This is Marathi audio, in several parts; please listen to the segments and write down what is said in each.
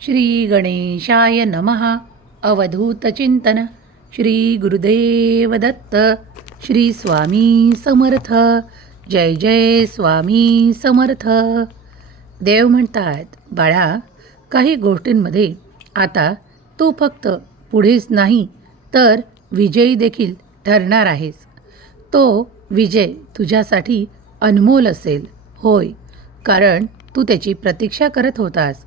श्री गणेशाय नमः. अवधूतचिंतन. श्री गुरुदेव दत्त. श्री स्वामी समर्थ. जय जय स्वामी समर्थ. देव म्हणतात, बाळा, काही गोष्टींमध्ये आता तू फक्त पुढेच नाही तर विजयी देखील ठरणार आहेस. तो विजय तुझ्यासाठी अनमोल असेल. होय, कारण तू त्याची प्रतीक्षा करत होतास.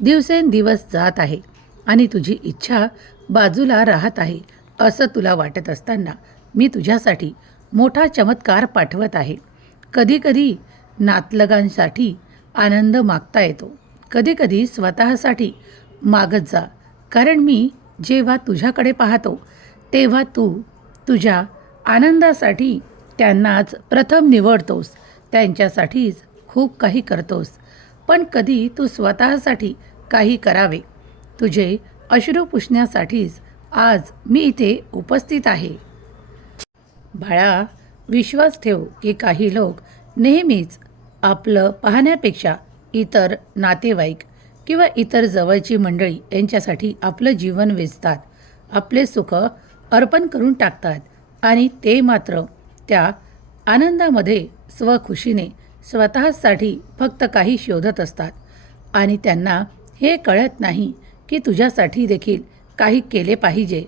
दिवसेंदिवस जात आहे आणि तुझी इच्छा बाजूला राहत आहे असं तुला वाटत असताना मी तुझ्यासाठी मोठा चमत्कार पाठवत आहे. कधीकधी नातलगांसाठी आनंद मागता येतो, कधीकधी स्वतःसाठी मागत जा, कारण मी जेव्हा तुझ्याकडे पाहतो तेव्हा तू तुझ्या आनंदासाठी त्यांनाच प्रथम निवडतोस, त्यांच्यासाठीच खूप काही करतोस. पण कधी तू स्वतःसाठी काही करावे, तुझे अश्रू पुसण्यासाठीच आज मी इथे उपस्थित आहे. बाळा, विश्वास ठेव की काही लोक नेहमीच आपलं पाहण्यापेक्षा इतर नातेवाईक किंवा इतर जवळची मंडळी यांच्यासाठी आपलं जीवन वेचतात, आपले सुख अर्पण करून टाकतात आणि ते मात्र त्या आनंदामध्ये स्वखुशीने स्वतःसाठी फक्त काही शोधत असतात आणि त्यांना हे कळत नाही की तुझ्यासाठी देखील काही केले पाहिजे.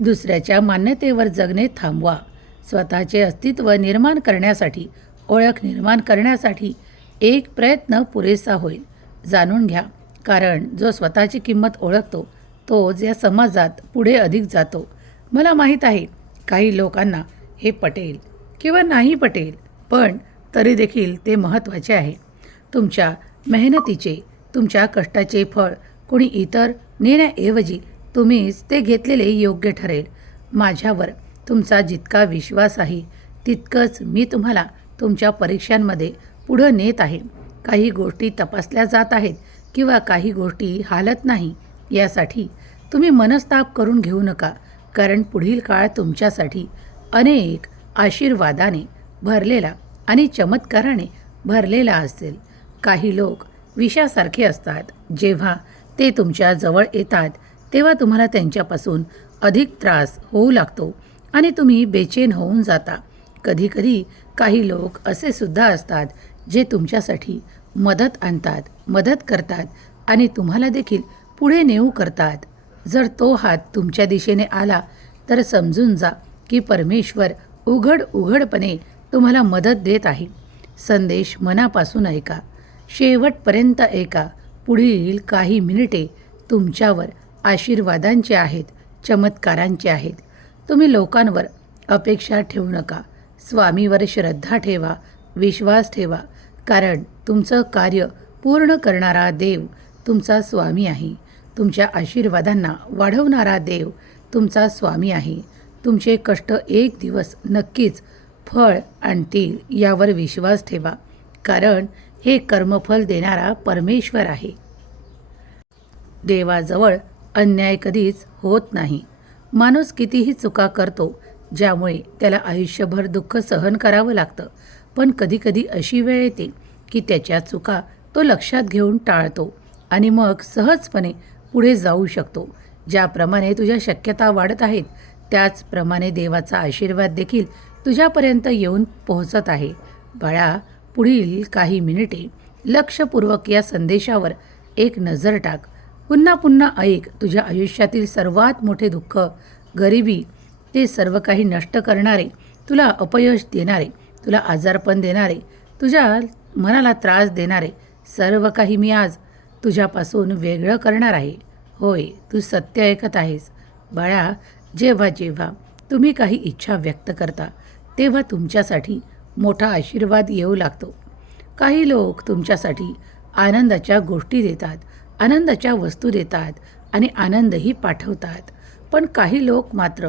दुसऱ्याच्या मान्यतेवर जगणे थांबवा. स्वतःचे अस्तित्व निर्माण करण्यासाठी, ओळख निर्माण करण्यासाठी एक प्रयत्न पुरेसा होईल. जाणून घ्या, कारण जो स्वतःची किंमत ओळखतो तोच या समाजात पुढे अधिक जातो. मला माहीत आहे, काही लोकांना हे पटेल किंवा नाही पटेल, पण तरी देखील ते महत्त्वाचे आहे. तुमच्या मेहनतीचे, तुमच्या कष्टाचे फळ कोणी इतर नेण्याऐवजी तुम्हीच ते घेतलेले योग्य ठरेल. माझ्यावर तुमचा जितका विश्वास आहे तितकंच मी तुम्हाला तुमच्या परीक्षांमध्ये पुढं नेत आहे. काही गोष्टी तपासल्या जात आहेत किंवा काही गोष्टी हालत नाही, यासाठी तुम्ही मनस्ताप करून घेऊ नका, कारण पुढील काळ तुमच्यासाठी अनेक आशीर्वादाने भरलेला आणि चमत्काराने भरलेला असेल. काही लोक विषासारखे असतात. जेव्हा ते तुमच्या जवळ येतात तेव्हा तुम्हाला त्यांच्यापासून अधिक त्रास होऊ लागतो आणि तुम्ही बेचैन होऊन जाता. कधीकधी काही लोक असे सुद्धा असतात जे तुमच्यासाठी मदत आणतात, मदत करतात आणि तुम्हाला देखील पुढे नेऊ करतात. जर तो हात तुमच्या दिशेने आला तर समजून जा की परमेश्वर उघडपणे तुम्हाला मदत देत आहे. संदेश मनापासून ऐका, शेवटपर्यंत ऐका. पुढील काही मिनिटे तुमच्यावर आशीर्वादांचे आहेत, चमत्कारांचे आहेत. तुम्ही लोकांवर अपेक्षा ठेवू नका, स्वामीवर श्रद्धा ठेवा, विश्वास ठेवा, कारण तुमचं कार्य पूर्ण करणारा देव तुमचा स्वामी आहे. तुमच्या आशीर्वादांना वाढवणारा देव तुमचा स्वामी आहे. तुमचे कष्ट एक दिवस नक्कीच फळ आणतील यावर विश्वास ठेवा, कारण हे कर्मफल देणारा परमेश्वर आहे. देवाजवळ अन्याय कधीच होत नाही. माणूस कितीही चुका करतो ज्यामुळे त्याला आयुष्यभर दुःख सहन करावं लागतं, पण कधीकधी अशी वेळ येते की त्याच्या चुका तो लक्षात घेऊन टाळतो आणि मग सहजपणे पुढे जाऊ शकतो. ज्याप्रमाणे तुझ्या शक्यता वाढत आहेत त्याचप्रमाणे देवाचा आशीर्वाद देखील तुझ्यापर्यंत येऊन पोहोचत आहे. बाळा, पुढील काही मिनिटे लक्षपूर्वक या संदेशावर एक नजर टाक. पुन्हा पुन्हा ऐक. तुझ्या आयुष्यातील सर्वात मोठे दुःख, गरिबी, ते सर्व काही नष्ट करणारे, तुला अपयश देणारे, तुला आजारपण देणारे, तुझ्या मनाला त्रास देणारे सर्व काही मी आज तुझ्यापासून वेगळं करणार आहे. होय, तू सत्य ऐकत आहेस. बाळा, जेव्हा जेव्हा तुम्ही काही इच्छा व्यक्त करता तेव्हा तुमच्यासाठी मोठा आशीर्वाद येऊ लागतो. काही लोक तुमच्यासाठी आनंदाच्या गोष्टी देतात, आनंदाच्या वस्तू देतात आणि आनंदही पाठवतात. पण काही लोक मात्र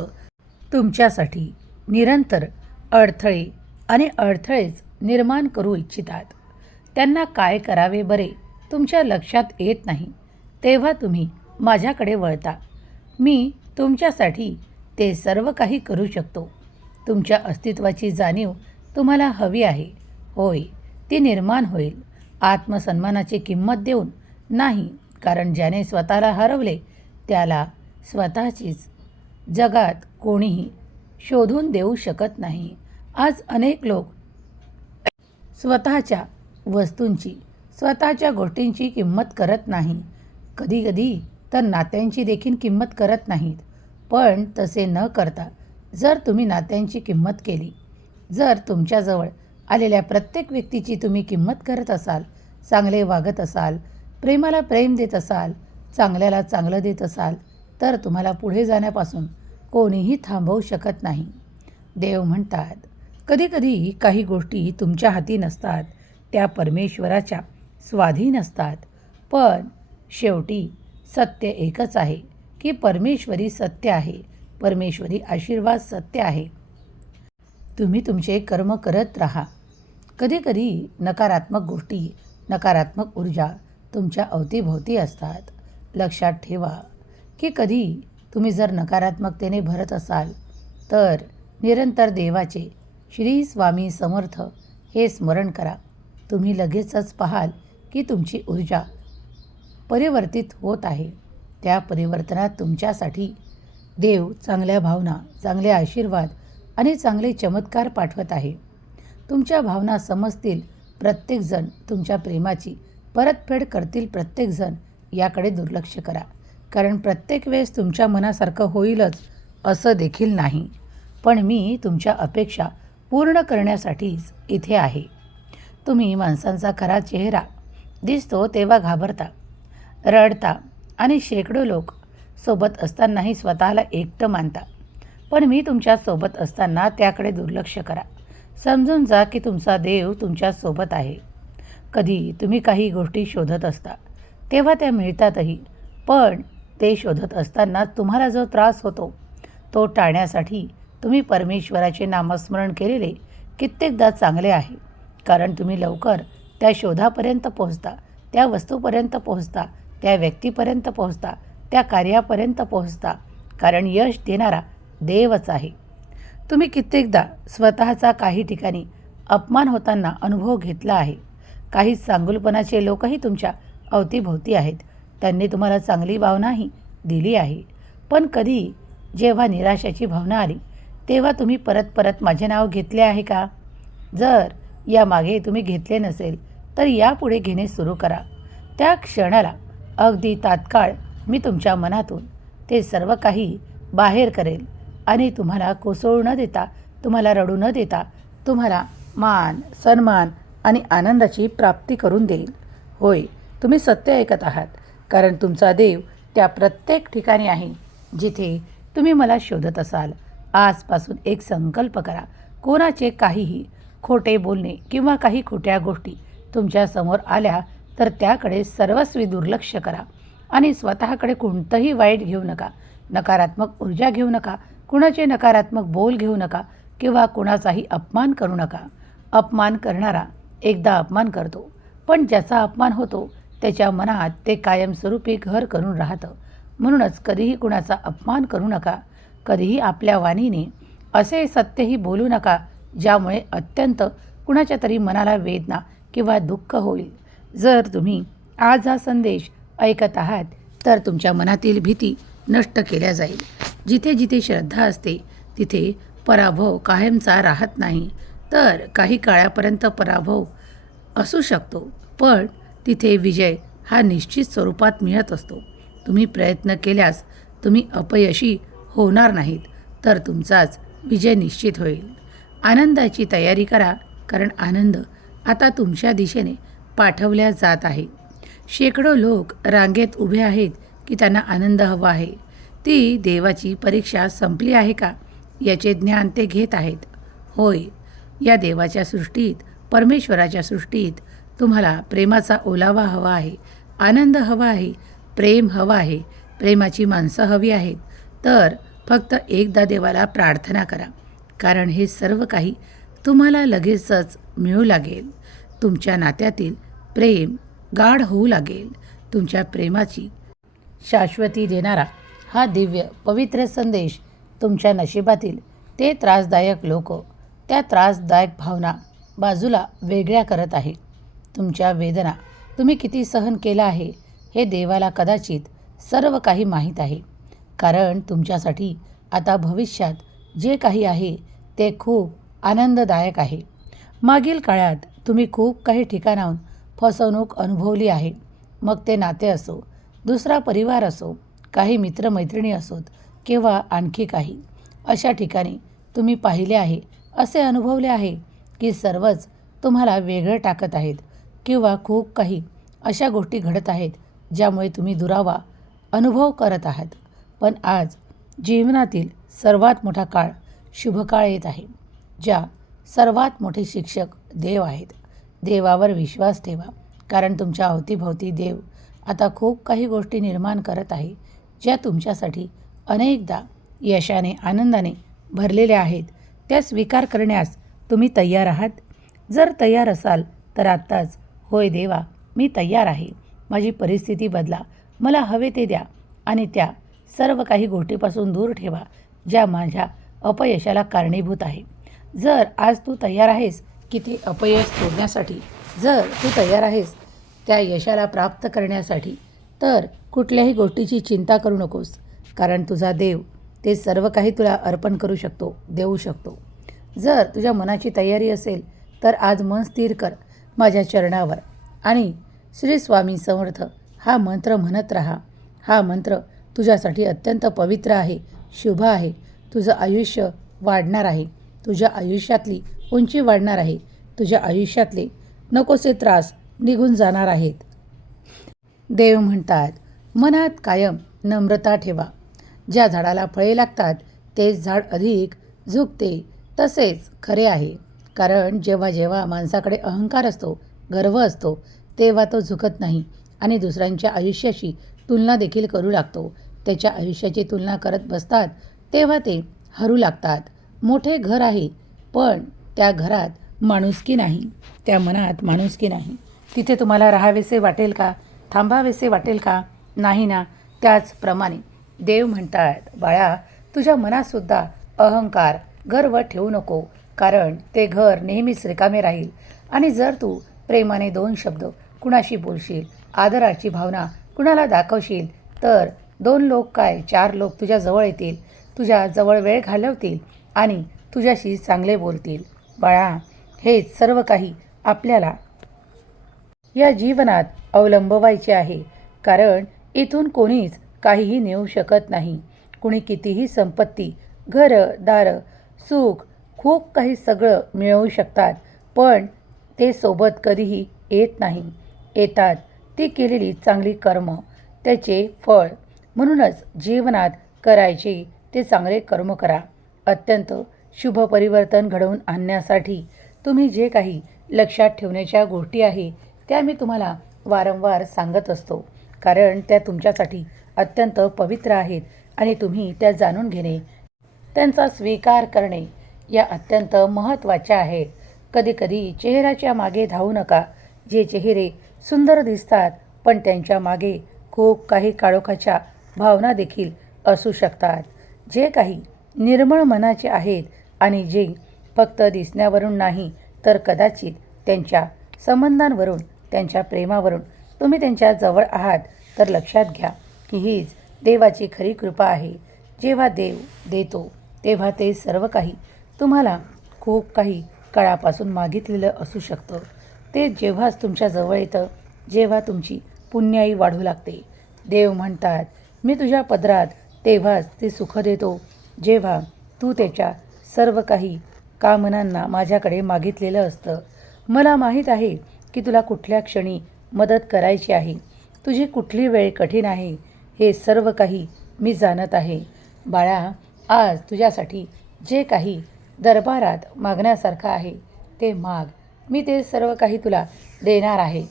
तुमच्यासाठी निरंतर अडथळे आणि अडथळेच निर्माण करू इच्छितात. त्यांना काय करावे बरे तुमच्या लक्षात येत नाही. तेव्हा तुम्ही माझ्याकडे वळता. मी तुमच्यासाठी ते सर्व काही करू शकतो. तुमच्या अस्तित्वाची जाणीव तुम्हाला हवी आहे. होय, ती निर्माण होईल. आत्मसन्मानाची किंमत देऊन नाही, कारण ज्याने स्वतःला हरवले त्याला स्वतःचीच जगात कोणीही शोधून देऊ शकत नाही. आज अनेक लोक स्वतःच्या वस्तूंची, स्वतःच्या गोष्टींची किंमत करत नाही. कधीकधी तर नात्यांची देखील किंमत करत नाहीत. पण तसे न करता जर तुम्ही नात्यांची किंमत केली, जर तुमच्याजवळ आलेल्या प्रत्येक व्यक्तीची तुम्ही किंमत करत असाल, चांगले वागत असाल, प्रेमाला प्रेम देत असाल, चांगल्याला चांगलं देत असाल, तर तुम्हाला पुढे जाण्यापासून कोणीही थांबवू शकत नाही. देव म्हणतात, कधीकधी काही गोष्टी तुमच्या हाती नसतात, त्या परमेश्वराच्या स्वाधीन असतात. पण शेवटी सत्य एकच आहे की परमेश्वरी सत्य आहे, परमेश्वरी आशीर्वाद सत्य आहे. तुम्ही तुमचे कर्म करत राहा. कधीकधी नकारात्मक गोष्टी, नकारात्मक ऊर्जा तुमच्या अवतीभोवती असतात. लक्षात ठेवा की कधी तुम्ही जर नकारात्मकतेने भरत असाल तर निरंतर देवाचे श्री स्वामी समर्थ हे स्मरण करा. तुम्ही लगेचच पाहाल की तुमची ऊर्जा परिवर्तित होत आहे. त्या परिवर्तनात तुमच्यासाठी देव चांगल्या भावना, चांगले आशीर्वाद आणि चांगले चमत्कार पाठवत आहे. तुमच्या भावना समजतील प्रत्येकजण, तुमच्या प्रेमाची परतफेड करतील प्रत्येकजण, याकडे दुर्लक्ष करा. कारण प्रत्येक वेळेस तुमच्या मनासारखं होईलच असं देखील नाही. पण मी तुमच्या अपेक्षा पूर्ण करण्यासाठीच इथे आहे. तुम्ही माणसांचा खरा चेहरा दिसतो तेव्हा घाबरता, रडता आणि शेकडो लोक सोबत असतानाही स्वतःला एकटं मानता. पण मी तुमच्यासोबत असताना त्याकडे दुर्लक्ष करा. समजून जा की तुमचा देव तुमच्यासोबत आहे. कधी तुम्ही काही गोष्टी शोधत असता तेव्हा त्या मिळतातही. पण ते शोधत असताना तुम्हाला जो त्रास होतो तो टाळण्यासाठी तुम्ही परमेश्वराचे नामस्मरण केलेले कित्येकदा चांगले आहे. कारण तुम्ही लवकर त्या शोधापर्यंत पोहोचता, त्या वस्तूपर्यंत पोहोचता, त्या व्यक्तीपर्यंत पोहोचता, त्या कार्यापर्यंत पोहोचता. कारण यश देणारा देवच आहे. तुम्ही कित्येकदा स्वतःचा काही ठिकाणी अपमान होताना अनुभव घेतला आहे. काही चांगुलपणाचे लोकही तुमच्या अवतीभोवती आहेत. त्यांनी तुम्हाला चांगली भावनाही दिली आहे. पण कधी जेव्हा निराशाची भावना आली तेव्हा तुम्ही परत परत माझे नाव घेतले आहे का? जर यामागे तुम्ही घेतले नसेल तर यापुढे घेणे सुरू करा. त्या क्षणाला अगदी तात्काळ मी तुमच्या मनातून ते सर्व काही बाहेर करेल आणि तुम्हाला कोसळू न देता, तुम्हाला रडू न देता, तुम्हाला मान, सन्मान आणि आनंदाची प्राप्ती करून देईल. होय, तुम्ही सत्य ऐकत आहात. कारण तुमचा देव त्या प्रत्येक ठिकाणी आहे जिथे तुम्ही मला शोधत असाल. आजपासून एक संकल्प करा. कोणाचे काहीही खोटे बोलणे किंवा काही खोट्या गोष्टी तुमच्यासमोर आल्या तर त्याकडे सर्वस्वी दुर्लक्ष करा आणि स्वतःकडे कोणतंही वाईट घेऊ नका, नकारात्मक ऊर्जा घेऊ नका, कुणाचे नकारात्मक बोल घेऊ नका किंवा कुणाचाही अपमान करू नका. अपमान करणारा एकदा अपमान करतो, पण ज्याचा अपमान होतो त्याच्या मनात ते कायमस्वरूपी घर करून राहतं. म्हणूनच कधीही कुणाचा अपमान करू नका. कधीही आपल्या वाणीने असे सत्यही बोलू नका ज्यामुळे अत्यंत कुणाच्या तरी मनाला वेदना किंवा दुःख होईल. जर तुम्ही आज हा संदेश ऐकत आहात तर तुमच्या मनातील भीती नष्ट केल्या जाईल. जिथे जिथे श्रद्धा असते तिथे पराभव कायमचा राहत नाही. तर काही काळापर्यंत पराभव असू शकतो, पण तिथे विजय हा निश्चित स्वरूपात मिळत असतो. तुम्ही प्रयत्न केल्यास तुम्ही अपयशी होणार नाहीत, तर तुमचाच विजय निश्चित होईल. आनंदाची तयारी करा, कारण आनंद आता तुमच्या दिशेने पाठवल्या जात आहे. शेकडो लोक रांगेत उभे आहेत की त्यांना आनंद हवा आहे. ती देवाची परीक्षा संपली आहे का याचे ज्ञान ते घेत आहेत. होय, या देवाच्या सृष्टीत, परमेश्वराच्या सृष्टीत तुम्हाला प्रेमाचा ओलावा हवा आहे, आनंद हवा आहे, प्रेम हवा आहे, प्रेमाची माणसं हवी आहेत. तर फक्त एकदा देवाला प्रार्थना करा, कारण हे सर्व काही तुम्हाला लगेचच मिळू लागेल. तुमच्या नात्यातील प्रेम गाढ होऊ लागेल. तुमच्या प्रेमाची शाश्वती देणारा हा दिव्य पवित्र संदेश तुमच्या नशिबातील ते त्रासदायक लोक, त्या त्रासदायक भावना बाजूला वेगळ्या करत आहे. तुमच्या वेदना तुम्ही किती सहन केला आहे हे देवाला कदाचित सर्व काही माहीत आहे. कारण तुमच्यासाठी आता भविष्यात जे काही आहे ते खूप आनंददायक आहे. मागील काळात तुम्ही खूप काही ठिकाणाहून फसवणूक अनुभवली आहे. मग ते नाते असो, दुसरा परिवार असो, काही मित्रमैत्रिणी असोत किंवा आणखी काही. अशा ठिकाणी तुम्ही पाहिले आहे, असे अनुभवले आहे की सर्वच तुम्हाला वेगळं टाकत आहेत किंवा खूप काही अशा गोष्टी घडत आहेत ज्यामुळे तुम्ही दुरावा अनुभव करत आहात. पण आज जीवनातील सर्वात मोठा काळ, शुभकाळ येत आहे. ज्या सर्वात मोठे शिक्षक देव आहेत. देवावर विश्वास ठेवा, कारण तुमच्या अवतीभोवती देव आता खूप काही गोष्टी निर्माण करत आहे ज्या तुमच्यासाठी अनेकदा यशाने, आनंदाने भरलेल्या आहेत. त्या स्वीकार करण्यास तुम्ही तयार आहात? जर तयार असाल तर आत्ताच होय देवा, मी तयार आहे, माझी परिस्थिती बदला, मला हवे ते द्या आणि त्या सर्व काही गोष्टीपासून दूर ठेवा ज्या माझ्या अपयशाला कारणीभूत आहे. जर आज तू तयार आहेस की ते अपयश सोडण्यासाठी, जर तू तयार आहेस त्या यशाला प्राप्त करण्यासाठी, तर कुठल्याही गोष्टीची चिंता करू नकोस. कारण तुझा देव ते सर्व काही तुला अर्पण करू शकतो, देऊ शकतो. जर तुझ्या मनाची तयारी असेल तर आज मन स्थिर कर माझ्या चरणावर आणि श्री स्वामी समर्थ हा मंत्र म्हणत राहा. हा मंत्र तुझ्यासाठी अत्यंत पवित्र आहे, शुभ आहे. तुझं आयुष्य वाढणार आहे, तुझ्या आयुष्यातली उंची वाढणार आहे, तुझ्या आयुष्यातले नकोसे त्रास निघून जाणार आहेत. देव म्हणतात, मनात कायम नम्रता ठेवा. ज्या झाडाला फळे लागतात तेच झाड अधिक झुकते. तसेच खरे आहे. कारण जेव्हा जेव्हा माणसाकडे अहंकार असतो, गर्व असतो, तेव्हा तो झुकत नाही आणि दुसऱ्यांच्या आयुष्याशी तुलना देखील करू लागतो. त्याच्या आयुष्याची तुलना करत बसतात तेव्हा ते हरू लागतात. मोठे घर आहे पण त्या घरात माणुसकी नाही, त्या मनात माणुसकी नाही. तिथे तुम्हाला राहावेसे वाटेल का? थांबावेसे वाटेल का? नाही ना. त्याचप्रमाणे देव म्हणतात, बाळा, तुझ्या मनातसुद्धा अहंकार, गर्व ठेवू नको. कारण ते घर नेहमीच रिकामे राहील. आणि जर तू प्रेमाने 2 शब्द कुणाशी बोलशील, आदराची भावना कुणाला दाखवशील, तर 2 लोक काय 4 लोक तुझ्या जवळ येतील, तुझ्या जवळ वेळ घालवतील आणि तुझ्याशी चांगले बोलतील. बाळा, हे सर्व काही आपल्याला या जीवनात अवलंबवायचे आहे. कारण इथून कोणीच काहीही नेऊ शकत नाही. कुणी कितीही संपत्ती, घरं, दारं, सुख, खूप काही सगळं मिळवू शकतात, पण ते सोबत कधीही येत नाही. येतात ती केलेली चांगली कर्म, त्याचे फळ. म्हणूनच जीवनात करायचे ते चांगले कर्म करा. अत्यंत शुभ परिवर्तन घडवून आणण्यासाठी तुम्ही जे काही लक्षात ठेवण्याच्या गोष्टी आहे त्या मी तुम्हाला वारंवार सांगत असतो. कारण त्या तुमच्यासाठी अत्यंत पवित्र आहेत आणि तुम्ही त्या जाणून घेणे, त्यांचा स्वीकार करणे या अत्यंत महत्त्वाच्या आहेत. कधीकधी चेहऱ्याच्या मागे धावू नका. जे चेहरे सुंदर दिसतात पण त्यांच्या मागे खूप काही काळोखाच्या भावना देखील असू शकतात. जे काही निर्मळ मनाचे आहेत आणि जे फक्त दिसण्यावरून नाही तर कदाचित त्यांच्या संबंधांवरून, त्यांच्या प्रेमावरून तुम्ही त्यांच्या जवळ आहात, तर लक्षात घ्या की हीच देवाची खरी कृपा आहे. जेव्हा देव देतो तेव्हा ते सर्व काही तुम्हाला खूप काही काळापासून मागितलेलं असू शकतं. ते जेव्हाच तुमच्या जवळ येतं, जेव्हा तुमची पुण्याई वाढू लागते. देव म्हणतात, मी तुझ्या पदरात तेव्हाच ते सुख देतो जेव्हा तू त्याच्या सर्व काही कामनांना माझ्याकडे मागितलेलं असतं. मला माहीत आहे की तुला कुठल्या क्षणी मदत करायची आहे, तुझी कुठली वेळ कठीण आहे, हे सर्व काही मी जाणत आहे. बाळा, आज तुझ्यासाठी जे काही दरबारात मागण्यासारखं आहे ते माग. मी ते सर्व काही तुला देणार आहे.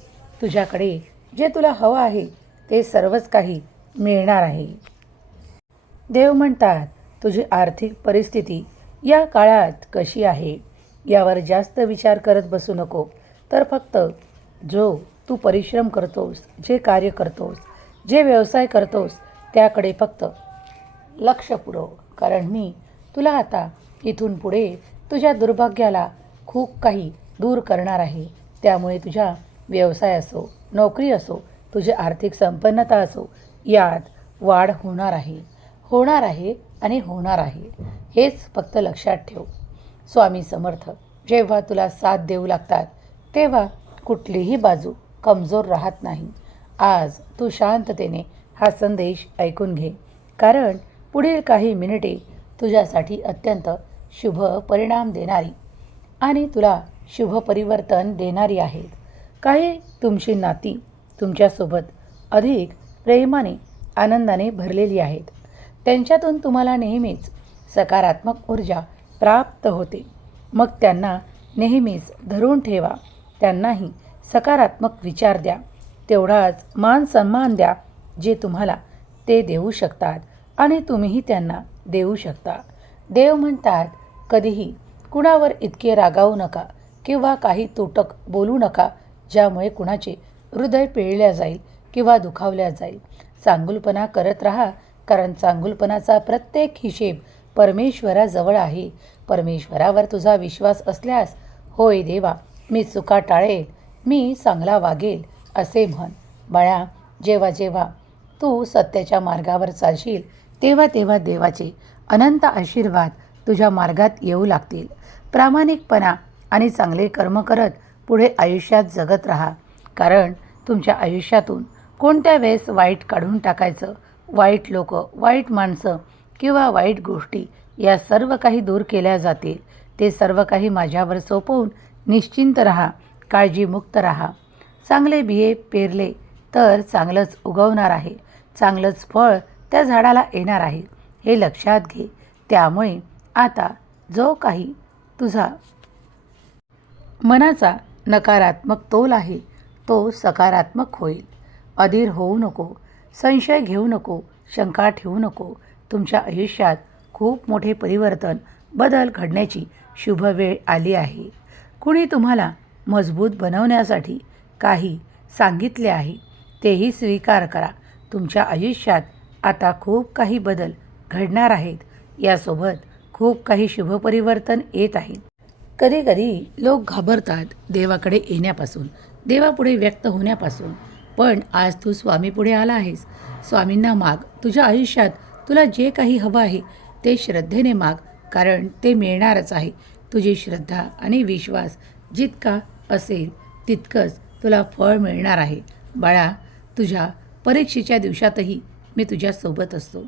तुझ्याकडे जे तुला हवं आहे ते सर्वच काही मिळणार आहे. देव म्हणतात, तुझी आर्थिक परिस्थिती या काळात कशी आहे यावर जास्त विचार करत बसू नको. तर फक्त जो तू परिश्रम करतोस, जे कार्य करतोस, जे व्यवसाय करतोस त्याकडे फक्त लक्ष पुरव. कारण मी तुला आता इथून पुढे तुझ्या दुर्भाग्याला खूप काही दूर करणार आहे. त्यामुळे तुझ्या व्यवसाय असो, नोकरी असो तुझी आर्थिक संपन्नता असो, यात वाढ होणार आहे, होणार आहे आणि होणार आहे. हेच फक्त लक्षात ठेव. स्वामी समर्थ जेव्हा तुला साथ देऊ लागतात तेव्हा कुठलीही बाजू कमजोर राहत नाही. आज तू शांततेने हा संदेश ऐकून घे, कारण पुढील काही मिनिटे तुझ्यासाठी अत्यंत शुभ परिणाम देणारी आणि तुला शुभ परिवर्तन देणारी आहेत. काही तुमची नाती तुमच्यासोबत अधिक प्रेमाने आनंदाने भरलेली आहेत. त्यांच्यातून तुम्हाला नेहमीच सकारात्मक ऊर्जा प्राप्त होते. मग त्यांना नेहमीच धरून ठेवा. त्यांनाही सकारात्मक विचार द्या. तेवढाच मान सन्मान द्या जे तुम्हाला ते देऊ शकतात आणि तुम्हीही त्यांना देऊ शकता. देव म्हणतात, कधीही कुणावर इतके रागावू नका किंवा काही तुटक बोलू नका ज्यामुळे कुणाचे हृदय पिळल्या जाईल किंवा दुखावल्या जाईल. चांगुलपणा करत राहा, कारण चांगुलपणाचा प्रत्येक हिशेब परमेश्वराजवळ आहे. परमेश्वरावर तुझा विश्वास असल्यास, होय देवा मी चुका टाळेल, मी चांगला वागेल असे म्हण. बाळा, जेव्हा जेव्हा तू सत्याच्या मार्गावर चालशील तेव्हा तेव्हा देवाचे अनंत आशीर्वाद तुझ्या मार्गात येऊ लागतील. प्रामाणिकपणा आणि चांगले कर्म करत पुढे आयुष्यात जगत राहा, कारण तुमच्या आयुष्यातून कोणत्या वेळेस वाईट काढून टाकायचं, वाईट लोक, वाईट माणसं किंवा वाईट गोष्टी या सर्व काही दूर केल्या जातील. ते सर्व काही माझ्यावर सोपवून निश्चिंत राहा, काळजीमुक्त राहा. चांगले बिये पेरले तर चांगलंच उगवणार आहे, चांगलंच फळ त्या झाडाला येणार आहे, हे लक्षात घे. त्यामुळे आता जो काही तुझा मनाचा नकारात्मक तोल आहे तो सकारात्मक होईल. अधीर होऊ नको, संशय घेऊ नको, शंका ठेवू नको. तुमच्या आयुष्यात खूप मोठे परिवर्तन, बदल घडण्याची शुभ वेळ आली आहे. कुणी तुम्हाला मजबूत बनवण्यासाठी काही सांगितले आहे, तेही स्वीकार करा. तुमच्या आयुष्यात आता खूप काही बदल घडणार आहेत. यासोबत खूप काही शुभ परिवर्तन येत आहेत. कधी कधी लोक घाबरतात देवाकडे येण्यापासून, देवापुढे व्यक्त होण्यापासून. पण आज तू स्वामीपुढे आला आहेस. स्वामींना माग. तुझ्या आयुष्यात तुला जे काही हवं आहे ते श्रद्धेने माग, कारण ते मिळणारच आहे. तुझी श्रद्धा आणि विश्वास जितका असेल तितकंच तुला फळ मिळणार आहे. बाळा, तुझ्या परीक्षेच्या दिवसातही मी तुझ्यासोबत असतो.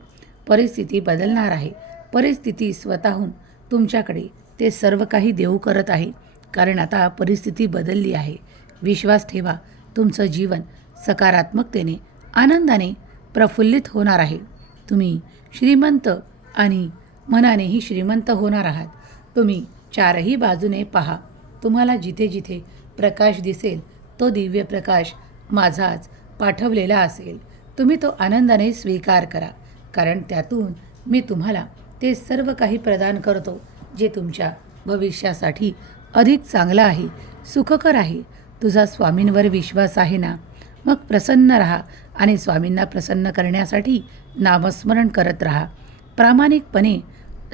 परिस्थिती बदलणार आहे. परिस्थिती स्वतःहून तुमच्याकडे ते सर्व काही देऊ करत आहे, कारण आता परिस्थिती बदलली आहे. विश्वास ठेवा, तुमचं जीवन सकारात्मकतेने, आनंदाने प्रफुल्लित होणार आहे. तुम्ही श्रीमंत आणि मनानेही श्रीमंत होणार आहात. तुम्ही चारही बाजूने पहा. तुम्हाला जिथे जिथे प्रकाश दिसेल तो दिव्य प्रकाश माझाच पाठवलेला असेल. तुम्ही तो आनंदाने स्वीकार करा, कारण त्यातून मी तुम्हाला ते सर्व काही प्रदान करतो जे तुमच्या भविष्यासाठी अधिक चांगलं आहे, सुखकर आहे. तुझा स्वामींवर विश्वास आहे ना? मग प्रसन्न राहा आणि स्वामींना प्रसन्न करण्यासाठी नामस्मरण करत राहा. प्रामाणिकपणे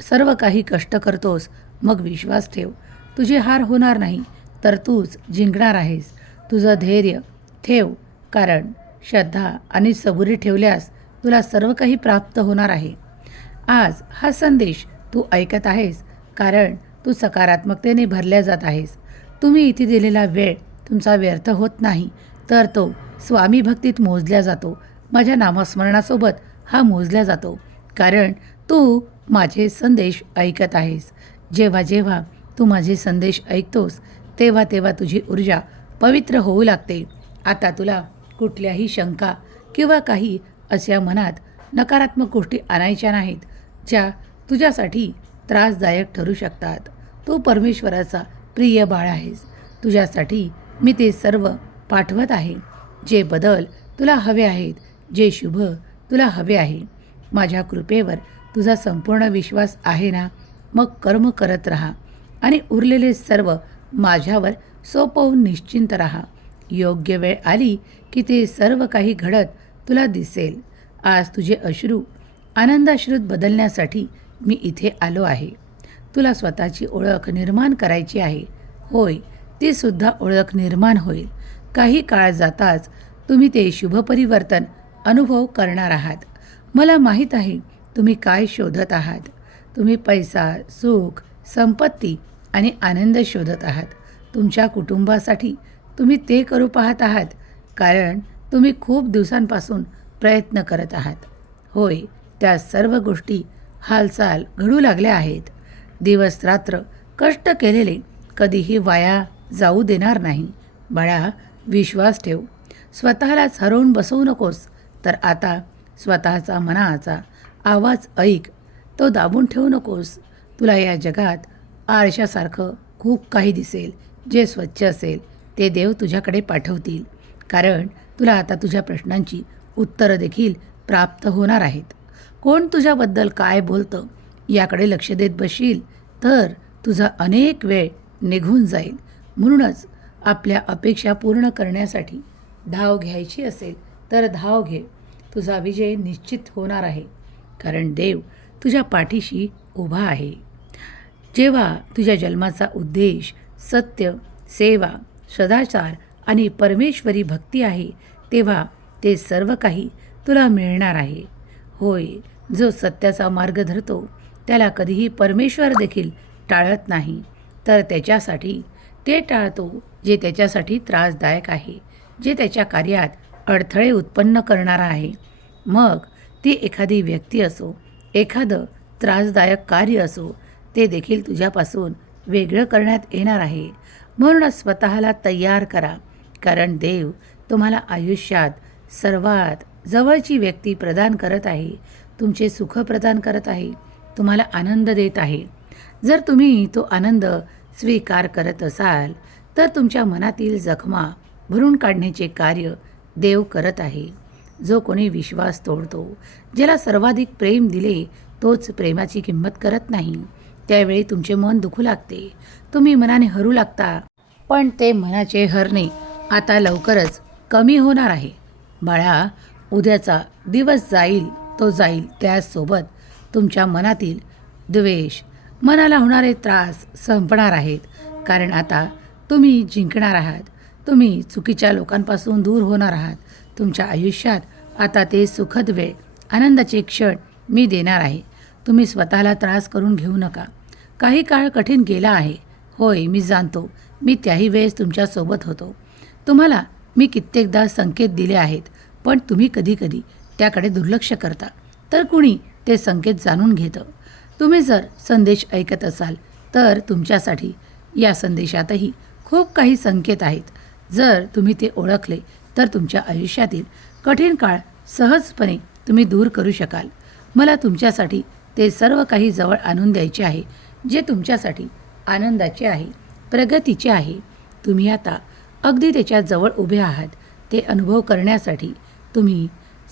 सर्व काही कष्ट करतोस, मग विश्वास ठेव, तुझी हार होणार नाही, तर तूच जिंकणार आहेस. तुझं धैर्य ठेव, कारण श्रद्धा आणि सबुरी ठेवल्यास तुला सर्व काही प्राप्त होणार आहे. आज हा संदेश तू ऐकत आहेस कारण तू सकारात्मकतेने भरल्या जात आहेस. तुम्ही इथे दिलेला वेळ तुमचा व्यर्थ होत नाही, तर तो स्वामी भक्तीत मोजल्या जातो. माझ्या नामस्मरणासोबत हा मोजल्या जातो, कारण तू माझे संदेश ऐकत आहेस. जेव्हा जेव्हा तू माझे संदेश ऐकतोस तेव्हा तेव्हा तुझी ऊर्जा पवित्र होऊ लागते. आता तुला कुठल्याही शंका किंवा काही अशा मनात नकारात्मक गोष्टी आणायच्या नाहीत, ज्या तुझ्यासाठी त्रासदायक ठरू शकतात. तू परमेश्वराचा प्रिय बाळ आहेस. तुझ्यासाठी मी ते सर्व पाठवत आहे. जे बदल तुला हवे आहेत, जे शुभ तुला हवे आहे. माझ्या कृपेवर तुझा संपूर्ण विश्वास आहे ना? मग कर्म करत राहा आणि उरलेले सर्व माझ्यावर सोपवून निश्चिंत राहा. योग्य वेळ आली की ते सर्व काही घडत तुला दिसेल. आज तुझे अश्रू आनंदाश्रूत बदलण्यासाठी मी इथे आलो आहे. तुला स्वतःची ओळख निर्माण करायची आहे. होय, ती सुद्धा ओळख निर्माण होईल. काही काळ जाताच तुम्ही ते शुभ परिवर्तन अनुभव करणार आहात. मला माहीत आहे तुम्ही काय शोधत आहात. तुम्ही पैसा, सुख, संपत्ती आणि आनंद शोधत आहात. तुमच्या कुटुंबासाठी तुम्ही ते करू पाहत आहात कारण तुम्ही खूप दिवसांपासून प्रयत्न करत आहात. होय, त्या सर्व गोष्टी हालचाल घडू लागल्या आहेत. दिवसरात्र कष्ट केलेले कधीही वाया जाऊ देणार नाही. बाळा, विश्वास ठेव. स्वतःलाच हरवून बसवू नकोस. तर आता स्वतःचा मनाचा आवाज ऐक. तो दाबून ठेवू नकोस. तुला या जगात आरशासारखं खूप काही दिसेल. जे स्वच्छ असेल ते देव तुझ्याकडे पाठवतील. कारण तुला आता तुझ्या प्रश्नांची उत्तरं देखील प्राप्त होणार आहेत. कोण तुझ्याबद्दल काय बोलतं याकडे लक्ष देत बसशील तर तुझा अनेक वेळ निघून जाईल. म्हणूनच आपल्या अपेक्षा पूर्ण करण्यासाठी धाव घ्यायची असेल तर धाव घे. तुझा विजय निश्चित होणार आहे. कारण देव तुझ्या पाठीशी उभा आहे. जेव्हा तुझ्या जन्माचा उद्देश सत्य, सेवा, सदाचार आणि परमेश्वरी भक्ती आहे तेव्हा ते सर्व काही तुला मिळणार आहे. होय, जो सत्याचा मार्ग धरतो त्याला कधीही परमेश्वर देखील टाळत नाही. तर त्याच्यासाठी ते टाळतो जे त्याच्यासाठी त्रासदायक आहे, जे त्याच्या कार्यात अडथळे उत्पन्न करणारा आहे. मग ती एखादी व्यक्ती असो, एखादं त्रासदायक कार्य असो, ते देखील तुझ्यापासून वेगळं करण्यात येणार आहे. म्हणूनच स्वतःला तयार करा. कारण देव तुम्हाला आयुष्यात सर्वात जवळची व्यक्ती प्रदान करत आहे. तुमचे सुख प्रदान करत आहे. तुम्हाला आनंद देत आहे. जर तुम्ही तो आनंद स्वीकार करत असाल तर तुमच्या मनातील जखमा भरून काढण्याचे कार्य देव करत आहे. जो कोणी विश्वास तोडतो, ज्याला सर्वाधिक प्रेम दिले तोच प्रेमाची किंमत करत नाही. त्यावेळी तुमचे मन दुखू लागते. तुम्ही मनाने हरू लागता. पण ते मनाचे हरणे आता लवकरच कमी होणार आहे. बाळा, उद्याचा दिवस जाईल तो जाईल. त्याचसोबत तुमच्या मनातील द्वेष, मनाला होणारे त्रास संपणार आहेत. कारण आता तुम्ही जिंकणार आहात. तुम्ही चुकीच्या लोकांपासून दूर होणार आहात. तुमच्या आयुष्यात आता ते सुखद वेळ, आनंदाचे क्षण मी देणार आहे. तुम्ही स्वतःला त्रास करून घेऊ नका. काही काळ कठीण गेला आहे. होय, मी जाणतो. मी त्याही वेळेस तुमच्यासोबत होतो. तुम्हाला मी कित्येकदा संकेत दिले आहेत, पण तुम्ही कधीकधी त्याकडे दुर्लक्ष करता. तर कुणी ते संकेत जाणून घेतं. तुम्ही जर संदेश ऐकत असाल तर तुमच्यासाठी या संदेशातही खूप काही संकेत आहेत. जर तुम्ही ते ओळखले तर तुमच्या आयुष्यातील कठीण काळ सहजपणे तुम्ही दूर करू शकाल. मला तुमच्यासाठी ते सर्व काही जवळ आणून द्यायचे आहे जे तुमच्यासाठी आनंदाचे आहे, प्रगतीचे आहे. तुम्ही आता अगदी त्याच्या जवळ उभे आहात. ते अनुभव करण्यासाठी तुम्ही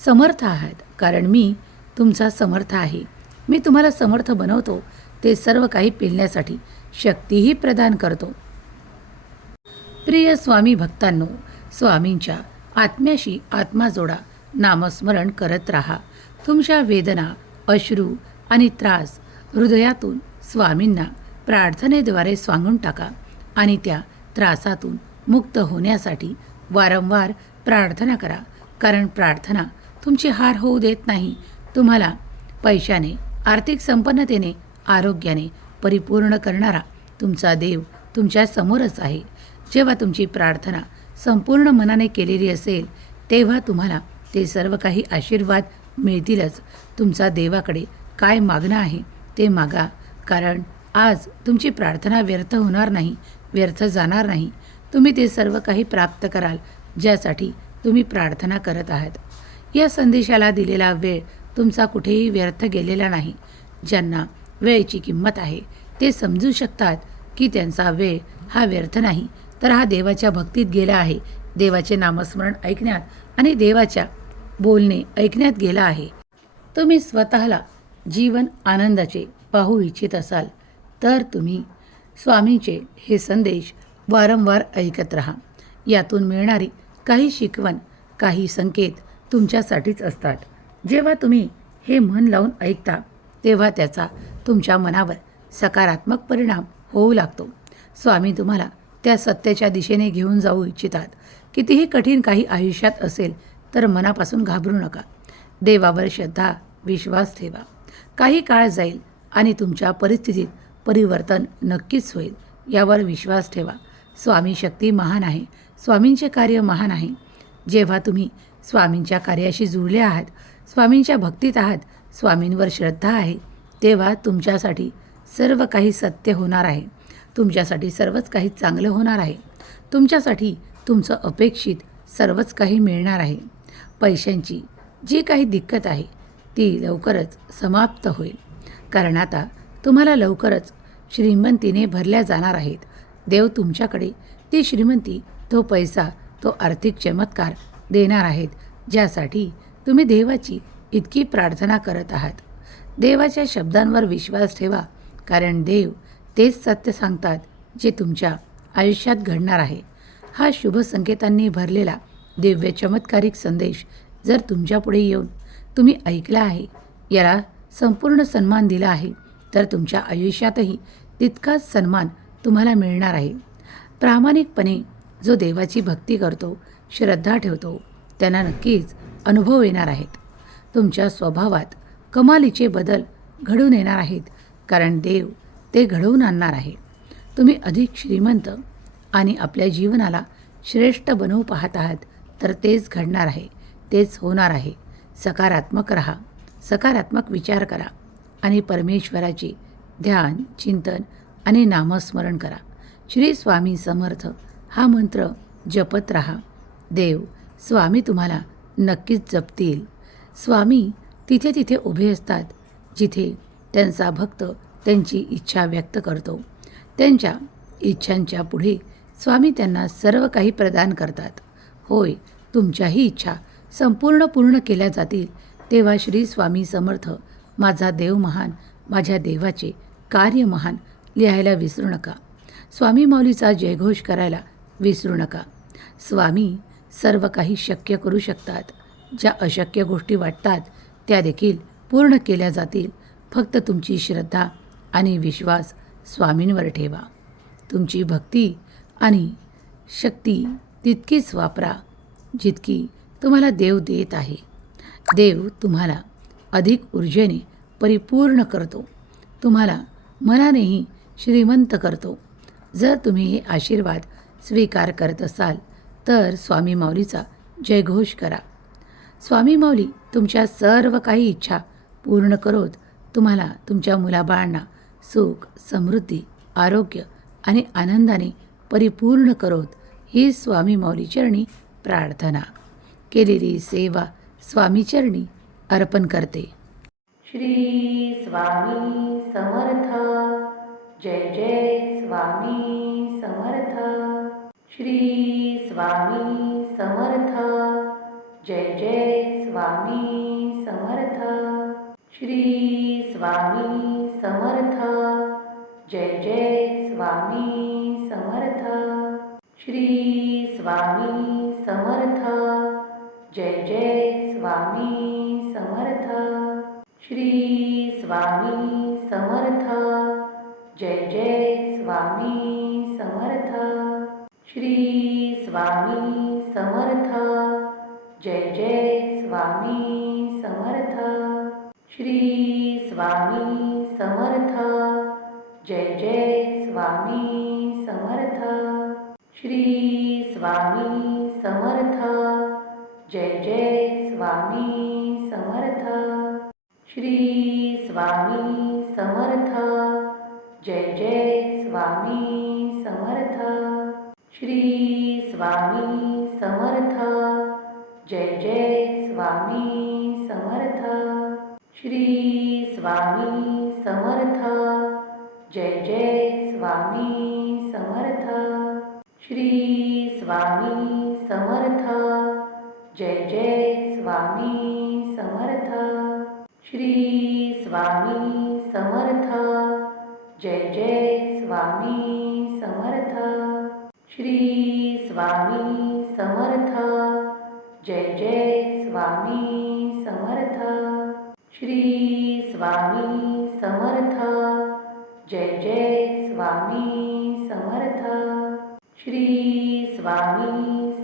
समर्थ आहात. कारण मी तुमचा समर्थ आहे. मी तुम्हाला समर्थ बनवतो. ते सर्व काही पेलण्यासाठी शक्तीही प्रदान करतो. प्रिय स्वामी भक्तांनो, स्वामींच्या आत्म्याशी आत्मा जोडा. नामस्मरण करत राहा. तुमच्या वेदना, अश्रू आणि त्रास हृदयातून स्वामींना प्रार्थनेद्वारे सांगून टाका आणि त्या त्रासातून मुक्त होण्यासाठी वारंवार प्रार्थना करा. कारण प्रार्थना तुमची हार होऊ देत नाही. तुम्हाला पैशाने, आर्थिक संपन्नतेने, आरोग्याने परिपूर्ण करणारा तुमचा देव तुमच्या समोरच आहे. जेव्हा तुमची प्रार्थना संपूर्ण मनाने केलेली असेल तेव्हा तुम्हाला ते सर्व काही आशीर्वाद मिळतीलच. तुमचा देवाकडे काय मागणं आहे ते मागा. कारण आज तुमची प्रार्थना व्यर्थ होणार नाही, व्यर्थ जाणार नाही. तुम्ही ते सर्व काही प्राप्त कराल ज्यासाठी तुम्ही प्रार्थना करत आहात. या संदेशाला दिलेला वेळ तुमचा कुठेही व्यर्थ गेलेला नाही. ज्यांना वेळेची किंमत आहे ते समजू शकतात की त्यांचा वेळ हा व्यर्थ नाही, तर हा देवाच्या भक्तीत गेला आहे. देवाचे नामस्मरण ऐकण्यात आणि देवाच्या बोलणे ऐकण्यात गेला आहे. तुम्ही स्वतःला जीवन आनंदाचे पाहू इच्छित असाल तर तुम्ही स्वामींचे हे संदेश वारंवार ऐकत राहा. यातून मिळणारी काही शिकवण, काही संकेत तुमच्यासाठीच असतात. जेव्हा तुम्ही हे मन लावून ऐकता तेव्हा त्याचा तुमच्या मनावर सकारात्मक परिणाम होऊ लागतो. स्वामी तुम्हाला त्या सत्याच्या दिशेने घेऊन जाऊ इच्छितात कितीही कठीण काही आयुष्यात असेल तर मनापासून घाबरू नका. देवावर श्रद्धा, विश्वास ठेवा. काही काळ जाईल आणि तुमच्या परिस्थितीत परिवर्तन नक्कीच होईल. यावर विश्वास ठेवा. स्वामी शक्ती महान आहे. स्वामींचे कार्य महान आहे. जेव्हा तुम्ही स्वामींच्या कार्याशी जुळले आहात, स्वामींच्या भक्तीत आहात, स्वामींवर श्रद्धा आहे, तेव्हा तुमच्यासाठी सर्व काही सत्य होणार आहे. तुमच्यासाठी सर्वच काही चांगलं होणार आहे. तुमच्यासाठी तुमचं अपेक्षित सर्वच काही मिळणार आहे. पैशांची जी काही दिक्कत आहे ती लवकरच समाप्त होईल. कारण आता तुम्हाला लवकरच श्रीमंतीने भरल्या जाणार आहेत. देव तुमच्याकडे ती श्रीमंती, तो पैसा, तो आर्थिक चमत्कार देणार आहेत, ज्यासाठी तुम्ही देवाची इतकी प्रार्थना करत आहात. देवाच्या शब्दांवर विश्वास ठेवा, कारण देव तेच सत्य सांगतात जे तुमच्या आयुष्यात घडणार आहे. हा शुभ संकेतांनी भरलेला दिव्य चमत्कारिक संदेश जर तुमच्यापुढे येऊन तुम्ही ऐकला आहे, याला संपूर्ण सन्मान दिला आहे, तर तुमच्या आयुष्यातही तितकाच सन्मान तुम्हाला मिळणार आहे. प्रामाणिकपणे जो देवाची भक्ती करतो, श्रद्धा ठेवतो, त्यांना नक्कीच अनुभव येणार आहेत. तुमच्या स्वभावात कमालीचे बदल घडून येणार आहेत, कारण देव ते घडवून आणणार आहे. तुम्ही अधिक श्रीमंत आणि आपल्या जीवनाला श्रेष्ठ बनवू पाहत आहात, तर तेच घडणार आहे, तेच होणार आहे. सकारात्मक रहा, सकारात्मक विचार करा आणि परमेश्वराचे ध्यान, चिंतन आणि नामस्मरण करा. श्री स्वामी समर्थ हा मंत्र जपत राहा. देव, स्वामी तुम्हाला नक्कीच जपतील. स्वामी तिथे तिथे उभे असतात जिथे त्यांचा भक्त त्यांची इच्छा व्यक्त करतो. त्यांच्या इच्छांच्या पुढे स्वामी त्यांना सर्व काही प्रदान करतात. होय, तुमच्याही इच्छा संपूर्ण पूर्ण केल्या जातील. तेव्हा श्री स्वामी समर्थ, माझा देव महान, माझ्या देवाचे कार्य महान लिहायला विसरू नका. स्वामी माऊलीचा जयघोष करायला विसरू नका. स्वामी सर्व काही शक्य करू शकतात. ज्या अशक्य गोष्टी वाटतात त्या देखील पूर्ण केल्या जातील. फक्त तुमची श्रद्धा आणि विश्वास स्वामींवर ठेवा. तुमची भक्ती आणि शक्ती तितकीच वापरा जितकी तुम्हाला देव देत आहे. देव तुम्हाला अधिक ऊर्जेने परिपूर्ण करतो, तुम्हाला मनानेही श्रीमंत करतो. जर तुम्ही हे आशीर्वाद स्वीकार करत असाल तर स्वामी माऊलीचा जयघोष करा. स्वामी माऊली तुमच्या सर्व काही इच्छा पूर्ण करोत. तुम्हाला तुमच्या मुलाबाळांना सुख, समृद्धी, आरोग्य आणि आनंदाने परिपूर्ण करोत. ही स्वामी माऊली चरणी प्रार्थना. केलेली सेवा स्वामी चरणी अर्पण करते. श्री स्वामी समर्थ. जय जय स्वामी समर्थ. श्री स्वामी समर्थ. जय जय स्वामी समर्थ. श्री स्वामी समर्थ. जय जय स्वामी समर्थ. श्री स्वामी समर्थ. जय जय स्वामी समर्थ. श्री स्वामी समर्थ. जय जय स्वामी समर्थ. श्री स्वामी समर्थ. जय जय स्वामी समर्थ. श्री स्वामी समर्थ. जय जय स्वामी समर्थ. श्री स्वामी समर्थ. जय जय स्वामी समर्थ. श्री स्वामी समर्थ. जय जय स्वामी समर्थ. श्री स्वामी समर्थ. जय जय स्वामी समर्थ. श्री स्वामी समर्थ. जय जय स्वामी समर्थ. श्री स्वामी समर्थ. जय जय स्वामी समर्थ. श्री स्वामी समर्थ. जय जय स्वामी समर्थ. श्री स्वामी समर्थ. जय जय स्वामी समर्थ. श्री स्वामी समर्थ. जय जय स्वामी समर्थ. श्री स्वामी